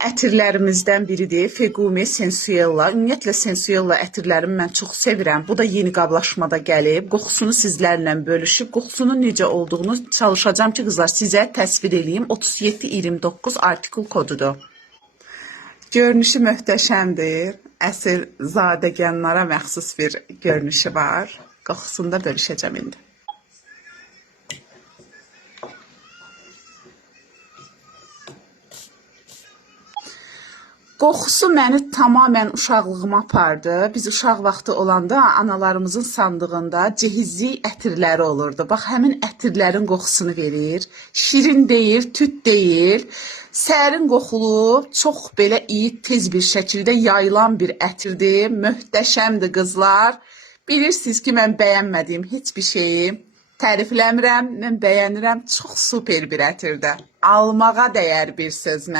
Ətirlərimizdən biridir. Fegume Sensuella. Ümumiyyətlə Sensuella ətirlərimi mən çox sevirəm. Bu da yeni qablaşmada gəlib. Qoxusunu sizlərlə bölüşüb, qoxusunun necə olduğunu çalışacağım ki, qızlar sizə təsvir edeyim. 3729 artikul kodudur. Görünüşü möhtəşəmdir. Əsl zadəganlara məxsus bir görünüşü var. Qoxusunda bölüşəcəm indi. Qoxusu məni tamamən uşaqlığıma apardı. Biz uşaq vaxtı olanda analarımızın sandığında cehizli ətirləri olurdu. Bax, həmin ətirlərin qoxusunu verir. Şirin deyil, tüt deyil. Sərin qoxulu, çox belə iyi, tez bir şəkildə yayılan bir ətirdir. Möhtəşəmdir qızlar. Bilirsiniz ki, mən bəyənmədiyim heç bir şeyi tərifləmirəm. Mən bəyənirəm. Çox super bir ətirdir. Almağa dəyər bir söz.